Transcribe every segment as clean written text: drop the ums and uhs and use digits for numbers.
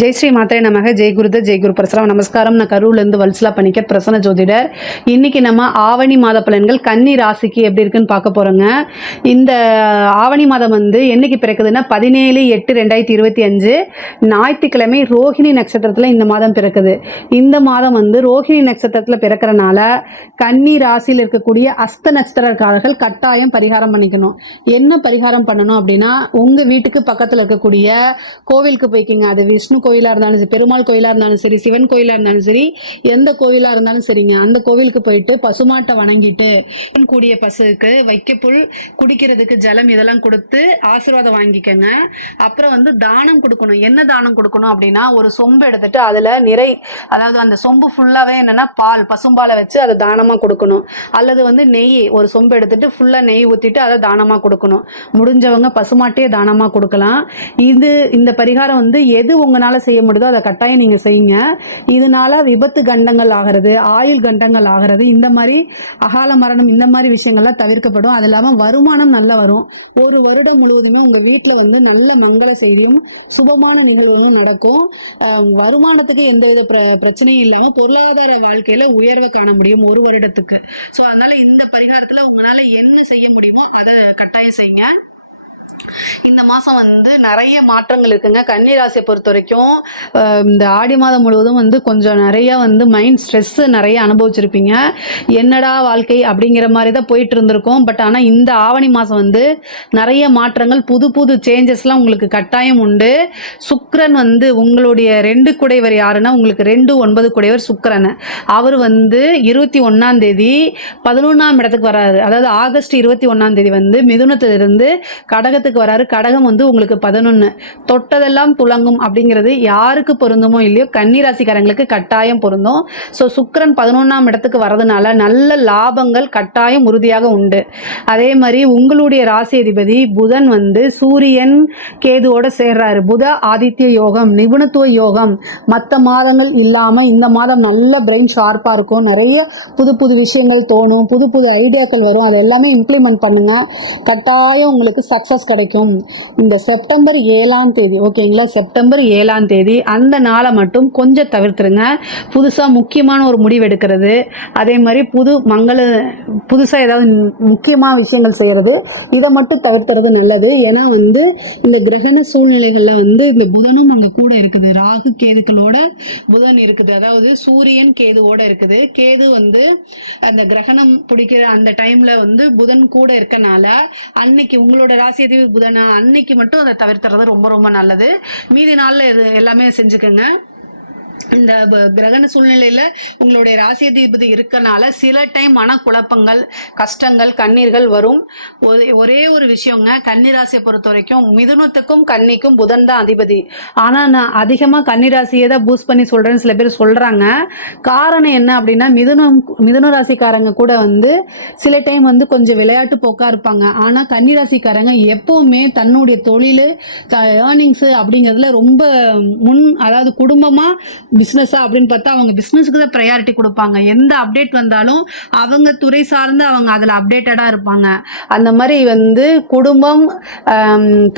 ஜெய் ஸ்ரீ மாத்திரை நமக ஜெய் குருத ஜெய் குரு பரசுராம். நமஸ்காரம். நான் கரூர்லேருந்து வல்சலா பண்ணிக்க பிரசன்ன ஜோதிடர். இன்னைக்கு நம்ம ஆவணி மாத பலன்கள் கன்னி ராசிக்கு எப்படி இருக்குன்னு பார்க்க போகிறோங்க. இந்த ஆவணி மாதம் என்னைக்கு பிறக்குதுன்னா 17/8/2025 ஞாயிற்றுக்கிழமை ரோஹிணி நட்சத்திரத்தில் இந்த மாதம் பிறக்குது. இந்த மாதம் ரோஹிணி நட்சத்திரத்தில் பிறக்கிறனால கன்னி ராசியில் இருக்கக்கூடிய அஸ்த நட்சத்திரக்காரர்கள் கட்டாயம் பரிகாரம் பண்ணிக்கணும். என்ன பரிகாரம் பண்ணணும் அப்படின்னா, உங்கள் வீட்டுக்கு பக்கத்தில் இருக்கக்கூடிய கோவிலுக்கு போய்க்கிங்க. அது விஷ்ணு கோயிலாக இருந்தாலும் சரி, பெருமாள் கோயிலாக இருந்தாலும் சரி, சிவன் கோயிலாக இருந்தாலும் சரி, எந்த கோயிலாக இருந்தாலும் சரிங்க, அந்த கோவிலுக்கு போயிட்டு பசுமாட்டை வணங்கிட்டு கூடிய பசுக்கு வைக்க புல், குடிக்கிறதுக்கு ஜலம் இதெல்லாம் கொடுத்து ஆசீர்வாதம் வாங்கிக்கோங்க. அப்புறம் தானம் கொடுக்கணும். என்ன தானம் கொடுக்கணும் அப்படின்னா, ஒரு சொம்பு எடுத்துட்டு அதில் அதாவது அந்த சொம்பு ஃபுல்லாகவே என்னன்னா பால், பசும்பாலை வச்சு அதை தானமாக கொடுக்கணும். அல்லது நெய், ஒரு சொம்பு எடுத்துட்டு ஃபுல்லாக நெய் ஊற்றிட்டு அதை தானமாக கொடுக்கணும். முடிஞ்சவங்க பசுமாட்டையே தானமாக கொடுக்கலாம். இந்த பரிகாரம் எது உங்களால் செய்ய முடியுதோ அதை கட்டாயம் நீங்கள் செய்யுங்க. இதனால விபத்து கண்டங்கள் ஆகிறது, ஆயுள் கண்டங்கள் ஆகிறது, இந்த மாதிரி அகால மரணம், இந்த மாதிரி விஷயங்கள்லாம் தவிர்க்கப்படும். அது இல்லாமல் வருமானம் நல்லா வரும். ஒரு வருடம் முழுவதுமே உங்கள் வீட்டில் நல்ல மங்கள செய்தியும் சுபமான நிகழ்வுகளும் நடக்கும். வருமானத்துக்கு எந்தவித பிரச்சனையும் இல்லாமல் பொருளாதார வாழ்க்கையில் உயர்வை காண முடியும் ஒரு வருடத்துக்கு. ஸோ அதனால இந்த பரிகாரத்தில் உங்களால் என்ன செய்ய முடியுமோ அதை கட்டாயம் செய்யுங்க. இந்த மாதம் நிறைய மாற்றங்கள் இருக்குங்க. கன்னி ராசியை பொறுத்த வரைக்கும் இந்த ஆடி மாதம் முழுவதும் கொஞ்சம் நிறைய மைண்ட் ஸ்ட்ரெஸ்ஸு நிறைய அனுபவிச்சிருப்பீங்க. என்னடா வாழ்க்கை அப்படிங்கிற மாதிரி தான் போயிட்டு இருந்திருக்கோம். பட் ஆனால் இந்த ஆவணி மாதம் நிறைய மாற்றங்கள், புது புது சேஞ்சஸ்லாம் உங்களுக்கு கட்டாயம் உண்டு. சுக்கிரன் உங்களுடைய 2 குடைவர் யாருன்னா, உங்களுக்கு 2/9 குடைவர் சுக்கிரன். அவர் 21ஆம் தேதி 11ஆம் இடத்துக்கு வராரு. அதாவது ஆகஸ்ட் 21ஆம் தேதி மிதுனத்திலிருந்து கடகத்துக்கு வராரு. கடகம் உங்களுக்கு 11. தொட்டதெல்லாம் துலங்கும் அப்படிங்கிறது யாருக்கு பொருந்துமோ இல்லையோ, கன்னி ராசிக்காரங்களுக்கு கட்டாயம் பொருந்தும். ஸோ சுக்கிரன் 11ஆம் இடத்துக்கு வரதுனால நல்ல லாபங்கள் கட்டாயம் உறுதியாக உண்டு. அதே மாதிரி உங்களுடைய ராசி அதிபதி புதன் சூரியன் கேதுவோட சேர்றாரு. புத ஆதித்ய யோகம், நிபுணத்துவ யோகம். மற்ற மாதங்கள் இல்லாமல் இந்த மாதம் நல்ல பிரெயின் ஷார்ப்பாக இருக்கும். நிறைய புது புது விஷயங்கள் தோணும், புது புது ஐடியாக்கள் வரும். அது எல்லாமே இம்ப்ளிமெண்ட் பண்ணுங்க. கட்டாயம் உங்களுக்கு சக்ஸஸ் கிடைக்கும். இந்த செப்டம்பர் 7ஆம் தேதி, ஓகேங்களா, செப்டம்பர் 7ஆம் தேதி அந்த நாளை மட்டும் கொஞ்சம் தவிர்த்துருங்க. புதுசாக முக்கியமான ஒரு முடிவு எடுக்கிறது, அதே மாதிரி புதுசாக ஏதாவது முக்கியமான விஷயங்கள் செய்கிறது, இதை மட்டும் தவிர்த்துறது நல்லது. ஏன்னா இந்த கிரகண சூழ்நிலைகளில் இந்த புதனும் அங்கே கூட இருக்குது. ராகு கேதுக்களோட புதன் இருக்குது. அதாவது சூரியன் கேதுவோட இருக்குது. கேது அந்த கிரகணம் பிடிக்கிற அந்த டைம்ல புதன் கூட இருக்கனால அன்னைக்கு உங்களோட ராசி அதிபதி புதனா, அன்னைக்கு மட்டும் அதை தவிர்த்துறது ரொம்ப ரொம்ப நல்லது. மீதி நாள்ல இது எல்லாமே செஞ்சுக்கோங்க. இந்த கிரகண சூழ்நிலையில உங்களுடைய ராசி அதிபதி இருக்கனால சில டைம் மனக்குழப்பங்கள், கஷ்டங்கள், கண்ணீர்கள் வரும். ஒரே ஒரு விஷயங்க, கன்னி ராசியை பொறுத்த வரைக்கும் மிதுனத்துக்கும் கன்னிக்கும் புதன் தான் அதிபதி. ஆனா நான் அதிகமா கன்னி ராசியை தான் பூஸ்ட் பண்ணி சொல்றேன்னு சில பேர் சொல்றாங்க. காரணம் என்ன அப்படின்னா, மிதுன ராசிக்காரங்க கூட சில டைம் கொஞ்சம் விளையாட்டு போக்கா இருப்பாங்க. ஆனா கன்னி ராசிக்காரங்க எப்பவுமே தன்னுடைய தொழில், ஏர்னிங்ஸ் அப்படிங்கிறதுல ரொம்ப அதாவது குடும்பமா பிஸ்னஸா அப்படின்னு பார்த்தா அவங்க பிஸ்னஸுக்கு தான் ப்ரையாரிட்டி கொடுப்பாங்க. எந்த அப்டேட் வந்தாலும் அவங்க துறை சார்ந்து அவங்க அதில் அப்டேட்டடாக இருப்பாங்க. அந்த மாதிரி குடும்பம்,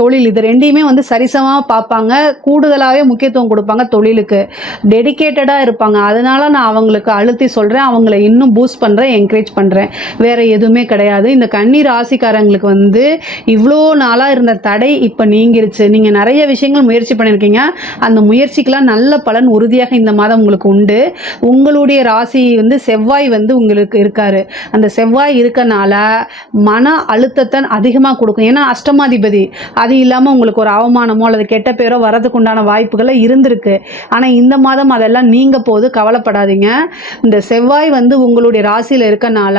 தொழில், இது ரெண்டையுமே சரிசமாக பார்ப்பாங்க. கூடுதலாகவே முக்கியத்துவம் கொடுப்பாங்க. தொழிலுக்கு டெடிக்கேட்டடாக இருப்பாங்க. அதனால நான் அவங்களுக்கு அழுத்தி சொல்கிறேன், அவங்கள இன்னும் பூஸ்ட் பண்ணுறேன், என்கரேஜ் பண்ணுறேன். வேற எதுவுமே கிடையாது. இந்த கன்னி ராசிக்காரங்களுக்கு இவ்வளோ நாளாக இருந்த தடை இப்போ நீங்கிருச்சு. நீங்கள் நிறைய விஷயங்கள் முயற்சி பண்ணியிருக்கீங்க. அந்த முயற்சிக்கெல்லாம் நல்ல பலன் உறுதியாக இந்த மாதம் உங்களுக்கு உண்டு. உங்களுடைய ராசி செவ்வாய் உங்களுக்கு இருக்காரு. அந்த செவ்வாய் இருக்கனால மன அழுத்தத்தை அதிகமாக கொடுக்கும். ஏன்னா அஷ்டமாதிபதி. அது இல்லாமல் உங்களுக்கு ஒரு அவமானமோ அல்லது கெட்ட பேரோ வரதுக்கு உண்டான வாய்ப்புகள் இருந்திருக்கு. ஆனால் இந்த மாதம் அதெல்லாம் நீங்க போது, கவலைப்படாதீங்க. இந்த செவ்வாய் உங்களுடைய ராசியில் இருக்கனால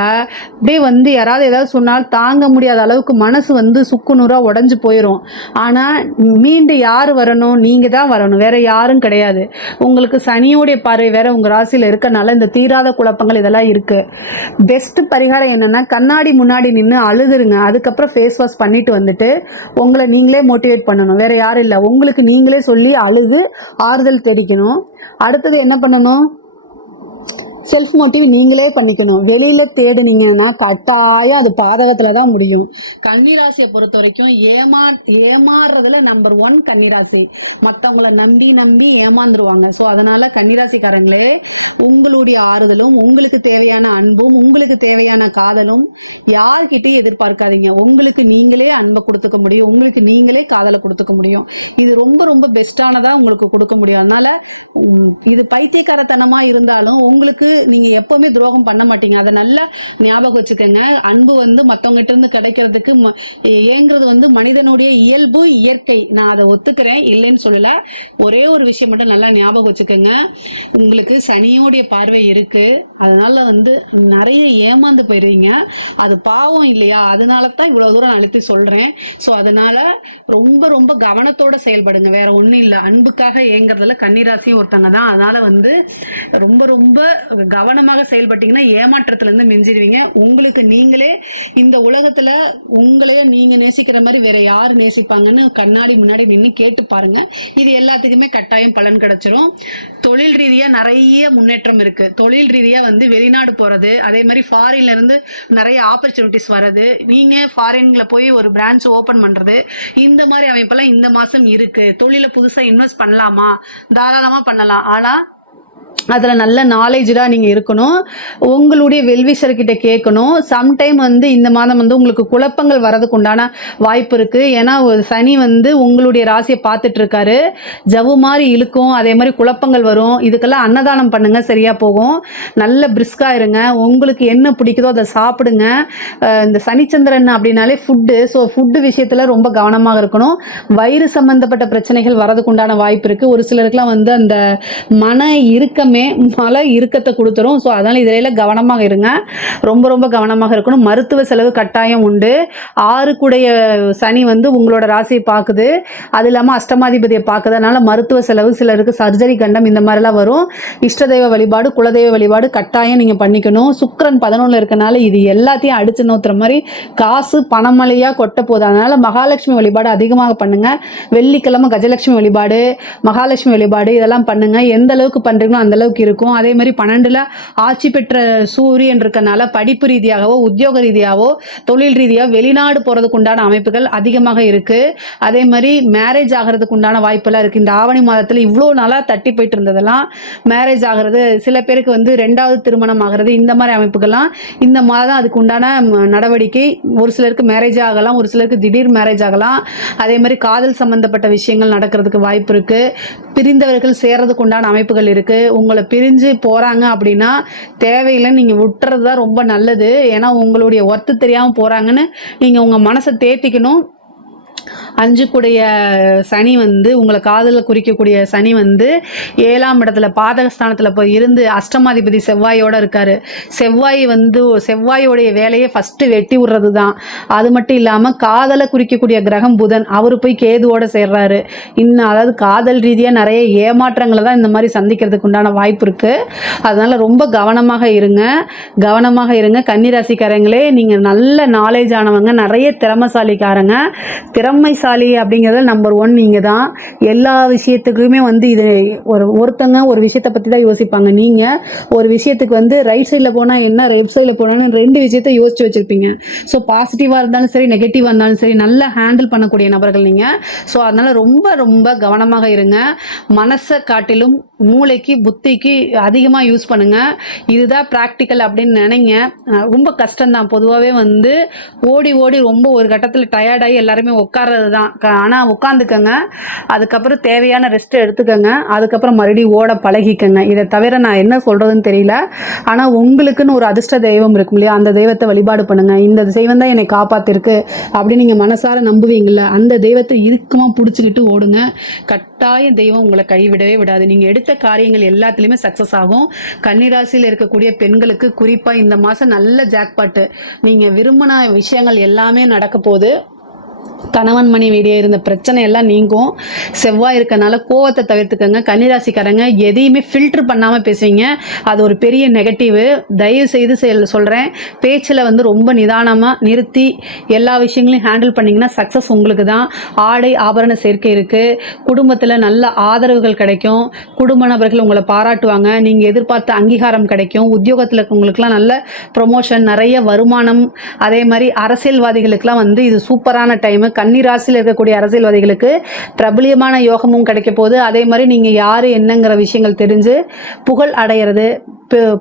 அப்படியே யாராவது ஏதாவது சொன்னால் தாங்க முடியாத அளவுக்கு மனசு சுக்குநூறாக உடஞ்சு போயிடும். ஆனால் மீண்டு யார் வரணும்? நீங்கள் தான் வரணும், வேற யாரும் கிடையாது. உங்களுக்கு சனியோடைய பார்வை வேற உங்க ராசியில இருக்கனால இந்த தீராத குழப்பங்கள் இதெல்லாம் இருக்கு. பெஸ்ட் பரிகாரம் என்னன்னா, கண்ணாடி முன்னாடி நின்று அழுதுருங்க. அதுக்கப்புறம் ஃபேஸ் வாஷ் பண்ணிட்டு வந்துட்டு உங்களை நீங்களே மோட்டிவேட் பண்ணணும். வேற யாரும் இல்லை, உங்களுக்கு நீங்களே சொல்லி அழுது ஆறுதல் தேடிக்கணும். அடுத்தது என்ன பண்ணணும்? செல்ஃப் மோட்டிவ் நீங்களே பண்ணிக்கணும். வெளியில தேடுனீங்கன்னா கட்டாயம் அது பாதகத்துல தான் முடியும். கன்னிராசியை பொறுத்த வரைக்கும் ஏமாறுறதுல நம்பர் 1 கன்னிராசி. மத்தவங்கள நம்பி நம்பி ஏமாந்துருவாங்க. சோ அதனால கன்னிராசிக்காரங்களே, உங்களுடைய ஆறுதலும், உங்களுக்கு தேவையான அன்பும், உங்களுக்கு தேவையான காதலும் யார்கிட்டயும் எதிர்பார்க்காதீங்க. உங்களுக்கு நீங்களே அன்பை கொடுத்துக்க முடியும், உங்களுக்கு நீங்களே காதலை கொடுத்துக்க முடியும். இது ரொம்ப ரொம்ப பெஸ்டானதா உங்களுக்கு கொடுக்க முடியும். அதனால இது பைத்தியக்காரத்தனமா இருந்தாலும் உங்களுக்கு நீங்க எப்பவுமே துரோகம் பண்ண மாட்டீங்க. அதை நல்லா ஞாபகம் வச்சுக்கோங்க. அன்பு வந்து மத்தவங்க கிட்ட இருந்து கிடைக்கிறதுக்கு ஏங்குறது வந்து மனிதனுடைய இயல்பு, இயற்கை. நான் அதை ஒத்துக்கிறேன், இல்லைன்னு சொல்லல. ஒரே ஒரு விஷயம் மட்டும் நல்லா ஞாபகம் வச்சுக்கோங்க. உங்களுக்கு சனியோடைய பார்வை இருக்கு, அதனால வந்து நிறைய ஏமாந்து போயிருவீங்க. அது பாவம் இல்லையா? அதனாலதான் இவ்வளவு தூரம் அழுத்தி சொல்றேன். சோ அதனால ரொம்ப ரொம்ப கவனத்தோட செயல்படுங்க. வேற ஒண்ணும் இல்ல. அன்புக்காக ஏங்குறதுல கன்னிராசி ஒருத்தங்க தான். அதனால வந்து ரொம்ப ரொம்ப கவனமாக செயல்பட்டீங்கன்னா ஏமாற்றத்துல இருந்து மிஞ்சிடுவீங்க. உங்களுக்கு நீங்களே இந்த உலகத்துல உங்களையே நீங்க நேசிக்கிற மாதிரி வேற யாரு நேசிப்பாங்கன்னு கண்ணாடி முன்னாடி நின்று கேட்டு பாருங்க. இது எல்லாத்துக்குமே கட்டாயம் பலன் கிடைச்சிரும். தொழில் ரீதியா நிறைய முன்னேற்றம் இருக்கு. தொழில் ரீதியா வந்து வெளிநாடு போறது, அதே மாதிரி ஃபாரின்ல இருந்து நிறைய ஆப்பர்ச்சுனிட்டிஸ் வர்றது, நீங்க ஃபாரின்ல போய் ஒரு பிரான்ச் ஓபன் பண்றது, இந்த மாதிரி அமைப்பெல்லாம் இந்த மாசம் இருக்கு. தொழில புதுசா இன்வெஸ்ட் பண்ணலாமா? தாராளமா பண்ணலாம். ஆனா அதுல நல்ல நாலேஜா நீங்க இருக்கணும். உங்களுடைய வெல்விஷர் கிட்ட கேட்கணும். சம்டைம் வந்து இந்த மாதம் வந்து உங்களுக்கு குழப்பங்கள் வரதுக்கு உண்டான வாய்ப்பு இருக்கு. ஏன்னா ஒரு சனி வந்து உங்களுடைய ராசியை பார்த்துட்டு இருக்காரு. ஜவு மாதிரி இழுக்கும், அதே மாதிரி குழப்பங்கள் வரும். இதுக்கெல்லாம் அன்னதானம் பண்ணுங்க, சரியா போகும். நல்ல பிரிஸ்கா இருங்க. உங்களுக்கு என்ன பிடிக்குதோ அதை சாப்பிடுங்க. இந்த சனிச்சந்திரன் அப்படின்னாலே ஃபுட்டு. ஸோ ஃபுட்டு விஷயத்துல ரொம்ப கவனமாக இருக்கணும். வயிறு சம்பந்தப்பட்ட பிரச்சனைகள் வரதுக்கு உண்டான வாய்ப்பு இருக்கு. ஒரு சிலருக்குலாம் வந்து அந்த மன இறுக்கமே மழை இறுக்கத்தை கொடுத்துரும். ஸோ அதனால இதில் கவனமாக இருங்க. ரொம்ப ரொம்ப கவனமாக இருக்கணும். மருத்துவ செலவு கட்டாயம் உண்டு. 6 சனி வந்து உங்களோட ராசியை பார்க்குது. அது இல்லாமல் அஷ்டமாதிபதியை பார்க்குது. அதனால மருத்துவ செலவு, சிலருக்கு சர்ஜரி கண்டம், இந்த மாதிரிலாம் வரும். இஷ்ட தெய்வ வழிபாடு, குலதெய்வ வழிபாடு கட்டாயம் நீங்கள் பண்ணிக்கணும். சுக்கிரன் 11 இருக்கனால இது எல்லாத்தையும் அடிச்சு நோத்துற மாதிரி காசு பணமழையாக கொட்ட போகுது. அதனால மகாலட்சுமி வழிபாடு அதிகமாக பண்ணுங்க. வெள்ளிக்கிழமை கஜலட்சுமி வழிபாடு, மகாலட்சுமி வழிபாடு இதெல்லாம் பண்ணுங்க. எந்த அளவுக்கு பண்றீங்களோ அந்த அளவுக்கு இருக்கும். அதே மாதிரி 12ல ஆட்சி பெற்ற சூரியன் இருக்கனால படிப்பு ரீதியாகவோ, உத்தியோக ரீதியாவோ, தொழில் ரீதியாக வெளிநாடு போறதுக்கு உண்டான அமைப்புகள் அதிகமாக இருக்கு. அதே மாதிரி மேரேஜ் ஆகிறதுக்கு உண்டான வாய்ப்பெல்லாம் இருக்கு. இந்த ஆவணி மாதத்துல இவ்வளோ நாளா தட்டி போயிட்டு இருந்ததெல்லாம் மேரேஜ் ஆகிறது, சில பேருக்கு வந்து 2வது திருமணம் ஆகிறது, இந்த மாதிரி அமைப்புகள்லாம் இந்த மாதம் அதுக்கு உண்டான நடவடிக்கை. ஒரு சிலருக்கு மேரேஜ் ஆகலாம், ஒரு சிலருக்கு திடீர் மேரேஜ் ஆகலாம். அதே மாதிரி காதல் சம்பந்தப்பட்ட விஷயங்கள் நடக்கிறதுக்கு வாய்ப்பு இருக்கு. பிரிந்தவர்கள் சேர்றதுக்கு உண்டான அமைப்புகள் இருக்கு. உங்களை பிரிஞ்சு போறாங்க அப்படின்னா தேவையில்லைன்னு நீங்க விட்டுறது தான் ரொம்ப நல்லது. ஏன்னா உங்களுடைய ஒர்த்து தெரியாம போறாங்கன்னு நீங்க உங்க மனசை தேத்திக்கணும். 5 சனி வந்து உங்களை காதலில் குறிக்கக்கூடிய சனி வந்து 7ஆம் இடத்துல பாதகஸ்தானத்தில் போய் இருந்து அஷ்டமாதிபதி செவ்வாயோட இருக்காரு. செவ்வாயோடைய வேலையை ஃபர்ஸ்ட் வெட்டி விடுறது தான். அது மட்டும் இல்லாமல் காதலை குறிக்கக்கூடிய கிரகம் புதன், அவர் போய் கேதுவோட சேர்றாரு. இன்னும் அதாவது காதல் ரீதியாக நிறைய ஏமாற்றங்களை தான் இந்த மாதிரி சந்திக்கிறதுக்கு உண்டான வாய்ப்பு இருக்கு. அதனால ரொம்ப கவனமாக இருங்க. கன்னிராசிக்காரங்களே, நீங்கள் நல்ல நாலேஜ் ஆனவங்க, நிறைய திறமைசாலிக்காரங்க. திறமைசாலி அப்படிங்கிறதுல நம்பர் 1 நீங்கள் தான். எல்லா விஷயத்துக்குமே வந்து இது ஒருத்தங்க ஒரு விஷயத்தை பற்றி தான் யோசிப்பாங்க. நீங்கள் ஒரு விஷயத்துக்கு வந்து ரைட் சைடில் போனால் என்ன, லெஃப்ட் சைடில் போனாலும் 2 விஷயத்தை யோசிச்சு வச்சுருப்பீங்க. ஸோ பாசிட்டிவாக இருந்தாலும் சரி, நெகட்டிவாக இருந்தாலும் சரி, நல்லா ஹேண்டில் பண்ணக்கூடிய நபர்கள் நீங்கள். ஸோ அதனால் ரொம்ப ரொம்ப கவனமாக இருங்க. மனசை காட்டிலும் மூளைக்கு, புத்திக்கு அதிகமாக யூஸ் பண்ணுங்க. இதுதான் ப்ராக்டிக்கல் அப்படின்னு நினைங்க. ரொம்ப கஷ்டம்தான். பொதுவாகவே வந்து ஓடி ரொம்ப ஒரு கட்டத்தில் டயர்டாகி எல்லாருமே உட்கார்றது தான். ஆனால் உட்காந்துக்கங்க, அதுக்கப்புறம் தேவையான ரெஸ்ட் எடுத்துக்கங்க, அதுக்கப்புறம் மறுபடியும் ஓட பழகிக்கங்க. இதை தவிர நான் என்ன சொல்கிறதுன்னு தெரியல. ஆனால் உங்களுக்குன்னு ஒரு அதிர்ஷ்ட தெய்வம் இருக்கும் இல்லையா, அந்த தெய்வத்தை வழிபாடு பண்ணுங்க. இந்த தெய்வம் தான் என்னை காப்பாற்றிருக்கு அப்படின்னு நீங்கள் மனசார நம்புவீங்கள, அந்த தெய்வத்தை இறுக்கமாக பிடிச்சிக்கிட்டு ஓடுங்க. கட்டாயம் தெய்வம் உங்களை கைவிடவே விடாது. நீங்கள் எடுத்த காரியங்கள் எல்லாத்துலேயுமே சக்ஸஸ் ஆகும். கன்னிராசியில் இருக்கக்கூடிய பெண்களுக்கு குறிப்பாக இந்த மாதம் நல்ல ஜாக்பாட்டு. நீங்கள் விரும்பின விஷயங்கள் எல்லாமே நடக்க போகுது. கணவன் மனைவியிடையே இருந்த பிரச்சனை எல்லாம் நீங்கும். செவ்வாய் இருக்கனால கோவத்தை தவிர்த்துக்கங்க. கன்னிராசிக்காரங்க எதையுமே ஃபில்டர் பண்ணாமல் பேசுவீங்க, அது ஒரு பெரிய நெகட்டிவ். தயவு செய்து சொல்கிறேன், பேச்சில் வந்து ரொம்ப நிதானமாக நிறுத்தி எல்லா விஷயங்களையும் ஹேண்டில் பண்ணிங்கன்னா சக்ஸஸ் உங்களுக்கு தான். ஆடை ஆபரண சேர்க்கை இருக்குது. குடும்பத்தில் நல்ல ஆதரவுகள் கிடைக்கும். குடும்ப நபர்கள் உங்களை பாராட்டுவாங்க. நீங்கள் எதிர்பார்த்த அங்கீகாரம் கிடைக்கும். உத்தியோகத்தில் இருக்கவங்களுக்குலாம் நல்ல ப்ரொமோஷன், நிறைய வருமானம். அதே மாதிரி அரசியல்வாதிகளுக்கெல்லாம் வந்து இது சூப்பரான டைமு. கன்னி ராசியில் இருக்கக்கூடிய அரசியல்வாதிகளுக்கு பிரபலியமான யோகமும் கிடைக்க போகுது. அதே மாதிரி நீங்கள் யார் என்னங்கிற விஷயங்கள் தெரிஞ்சு புகழ் அடையிறது,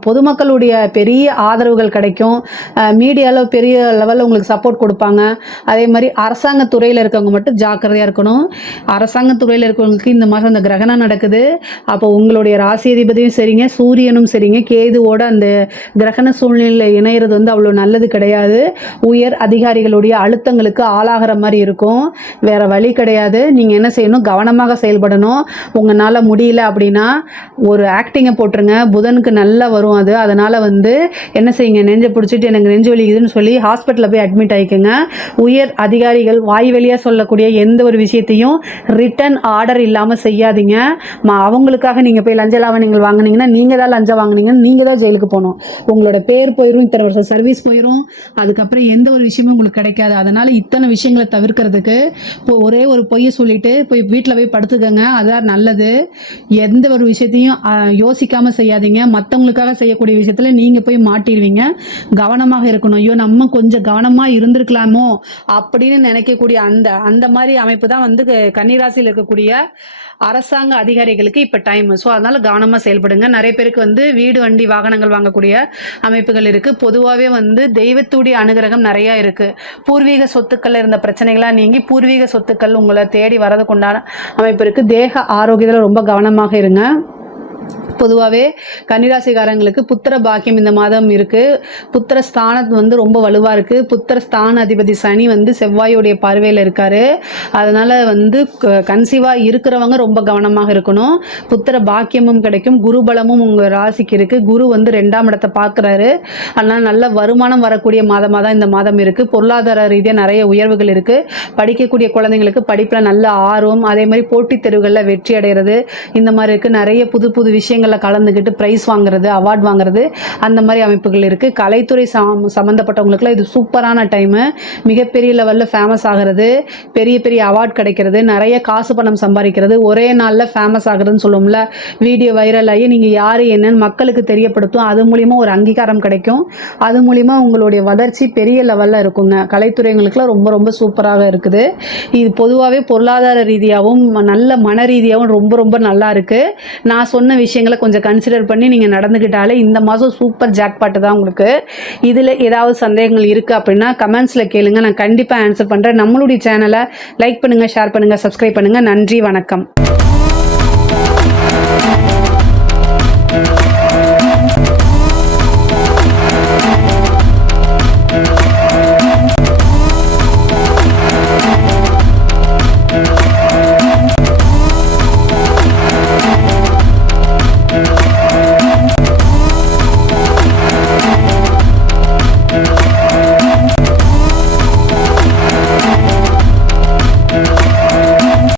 பொதுமக்களுடைய பெரிய ஆதரவுகள் கிடைக்கும். மீடியாவில் பெரிய லெவலில் உங்களுக்கு சப்போர்ட் கொடுப்பாங்க. அதே மாதிரி அரசாங்கத்துறையில் இருக்கவங்க மட்டும் ஜாக்கிரதையாக இருக்கணும். அரசாங்கத்துறையில் இருக்கவங்களுக்கு இந்த மாதம் அந்த கிரகணம் நடக்குது. அப்போ உங்களுடைய ராசி அதிபதியும் சரிங்க, சூரியனும் சரிங்க, கேதுவோட அந்த கிரகண சூழ்நிலையில் இணையிறது வந்து அவ்வளோ நல்லது கிடையாது. உயர் அதிகாரிகளுடைய அழுத்தங்களுக்கு ஆளாகிற மாதிரி இருக்கும். வேற வழி கிடையாது. நீங்கள் என்ன செய்யணும், கவனமாக செயல்படணும். உங்களால் முடியல அப்படின்னா ஒரு ஆக்டிங்கை போட்டுருங்க. புதனுக்கு நல்லா வரும் அது. அதனால் வந்து என்ன செய்யுங்க, நெஞ்சை பிடிச்சிட்டு எனக்கு நெஞ்சு வலிக்குதுன்னு சொல்லி ஹாஸ்பிட்டலில் போய் அட்மிட் ஆகிக்கோங்க. உயர் அதிகாரிகள் வாய் வழியாக சொல்லக்கூடிய எந்த ஒரு விஷயத்தையும் ரிட்டன் ஆர்டர் இல்லாமல் செய்யாதீங்க. அவங்களுக்காக நீங்கள் போய் லஞ்ச லாவணங்கள் வாங்கினீங்கன்னா நீங்கள் தான் லஞ்சம் வாங்கினீங்கன்னு நீங்கள் தான் ஜெயிலுக்கு போகணும். உங்களோட பேர் போயிடும், இத்தனை வருஷம் சர்வீஸ் போயிடும். அதுக்கப்புறம் எந்த ஒரு விஷயமும் உங்களுக்கு கிடைக்காது. அதனால் இத்தனை விஷயங்களை தவிர்க்கிறதுக்கு ஒரே ஒரு பொய்யை சொல்லிட்டு போய் வீட்டில் போய் படுத்துக்கங்க. அதான் நல்லது. எந்த ஒரு விஷயத்தையும் யோசிக்காமல் செய்யாதீங்க. மற்றவங்களுக்காக செய்யக்கூடிய விஷயத்தில் நீங்கள் போய் மாட்டிடுவீங்க. கவனமாக இருக்கணும். ஐயோ நம்ம கொஞ்சம் கவனமாக இருந்திருக்கலாமோ அப்படின்னு நினைக்கக்கூடிய அந்த மாதிரி அமைப்பு தான் வந்து கன்னிராசியில் இருக்கக்கூடிய அரசாங்க அதிகாரிகளுக்கு இப்போ டைம். ஸோ அதனால் கவனமாக செயல்படுங்க. நிறைய பேருக்கு வந்து வீடு, வண்டி, வாகனங்கள் வாங்கக்கூடிய அமைப்புகள் இருக்குது. பொதுவாகவே வந்து தெய்வத்துடைய அனுகிரகம் நிறையா இருக்குது. பூர்வீக சொத்துக்களில் இருந்த பிரச்சனைகளாக நீங்கி பூர்வீக சொத்துக்கள் உங்களை தேடி வரதுக்கு உண்டான அமைப்பு இருக்குது. தேக ஆரோக்கியத்தில் ரொம்ப கவனமாக இருங்க. பொதுவாகவே கன்னிராசிக்காரங்களுக்கு புத்திர பாக்கியம் இந்த மாதம் இருக்குது. புத்திர ஸ்தானம் வந்து ரொம்ப வலுவாக இருக்குது. புத்திர ஸ்தான அதிபதி சனி வந்து செவ்வாயுடைய பார்வையில் இருக்கார். அதனால் வந்து கன்சீவாக இருக்கிறவங்க ரொம்ப கவனமாக இருக்கணும். புத்திர பாக்கியமும் கிடைக்கும். குரு பலமும் உங்கள் ராசிக்கு இருக்குது. குரு வந்து 2ஆம் இடத்தை பார்க்குறாரு. அதனால் நல்ல வருமானம் வரக்கூடிய மாதமாக தான் இந்த மாதம் இருக்குது. பொருளாதார ரீதியாக நிறைய உயர்வுகள் இருக்குது. படிக்கக்கூடிய குழந்தைங்களுக்கு படிப்பில் நல்ல ஆர்வம், அதே மாதிரி போட்டித் தேர்வுகளில் வெற்றி அடைகிறது, இந்த மாதிரி இருக்குது. நிறைய புது புது விஷயங்களில் கலந்துக்கிட்டு ப்ரைஸ் வாங்குறது, அவார்ட் வாங்குறது, அந்த மாதிரி அமைப்புகள் இருக்குது. கலைத்துறை சம்மந்தப்பட்டவங்களுக்குலாம் இது சூப்பரான டைமு. மிகப்பெரிய லெவலில் ஃபேமஸ் ஆகிறது, பெரிய பெரிய அவார்ட் கிடைக்கிறது, நிறைய காசு பணம் சம்பாதிக்கிறது, ஒரே நாளில் ஃபேமஸ் ஆகுறதுன்னு சொல்லுவோம்ல, வீடியோ வைரல் ஆகி நீங்கள் யார் என்னன்னு மக்களுக்கு தெரியப்படுத்தும். அது மூலிமா ஒரு அங்கீகாரம் கிடைக்கும். அது மூலிமா உங்களுடைய வளர்ச்சி பெரிய லெவலில் இருக்குங்க. கலைத்துறைங்களுக்குலாம் ரொம்ப ரொம்ப சூப்பராக இருக்குது. இது பொதுவாகவே பொருளாதார ரீதியாகவும் நல்ல மன ரீதியாகவும் ரொம்ப ரொம்ப நல்லா இருக்குது. நான் சொன்ன விஷயங்களை கொஞ்சம் கன்சிடர் பண்ணி நீங்கள் நடந்துக்கிட்டாலே இந்த மாதம் சூப்பர் ஜாக்பாட்டு தான் உங்களுக்கு. இதில் ஏதாவது சந்தேகங்கள் இருக்குது அப்படின்னா கமெண்ட்ஸில் கேளுங்க, நான் கண்டிப்பாக ஆன்சர் பண்ணுறேன். நம்மளுடைய சேனலை லைக் பண்ணுங்கள், ஷேர் பண்ணுங்கள், சப்ஸ்கிரைப் பண்ணுங்கள். நன்றி, வணக்கம்.